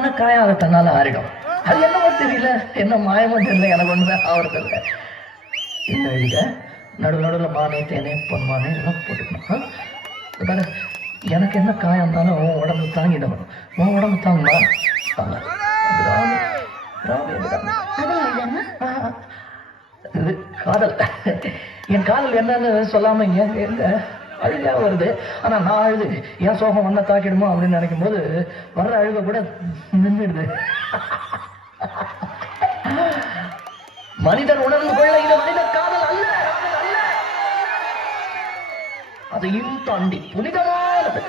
இயல்பான காயம் அதை தன்னால ஆறிடும். அது என்னமோ தெரியல, என்ன மாயமோ தெரியல, எனக்கு ஒண்ணுதான் ஆவறது இல்லை. இந்த எழுத நடுவு நடுவில் மானே தேனே பொன்மானே எல்லாம் போட்டுக்கணும். பாரு, எனக்கு என்ன காயம் இருந்தாலும் உன் உடம்பு தாங்கிடும். உன் உடம்பு தாங்குமா? ராமி ராமி ராமி இது காதல். என் காதல் என்னன்னு சொல்லாம எங்க அழுகா வருது. ஆனா நான் அழுது என் சோகம் ஒன்ன தாக்கிடுமோ அப்படின்னு நினைக்கும் போது வர்ற அழுக கூட நின்றுடுது. மனிதன் உணர்ந்து கொள்ள இது மனித காதல் அல்ல, அதையும் தாண்டி புனிதமானது.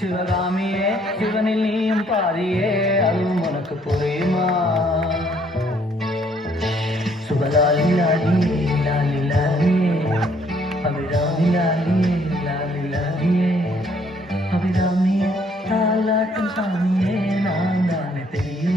சிவகாமியே, சிவனில் நீயும் பாதியே, அதுவும் உனக்கு புரியுமா? சுபலாலி லாலியே லாலி லாலியே, அபிராமி லாலியே லாலி லாலியே, அபிராமியே தாலாட்டும் சாமியே நான் தானே தெரியும்.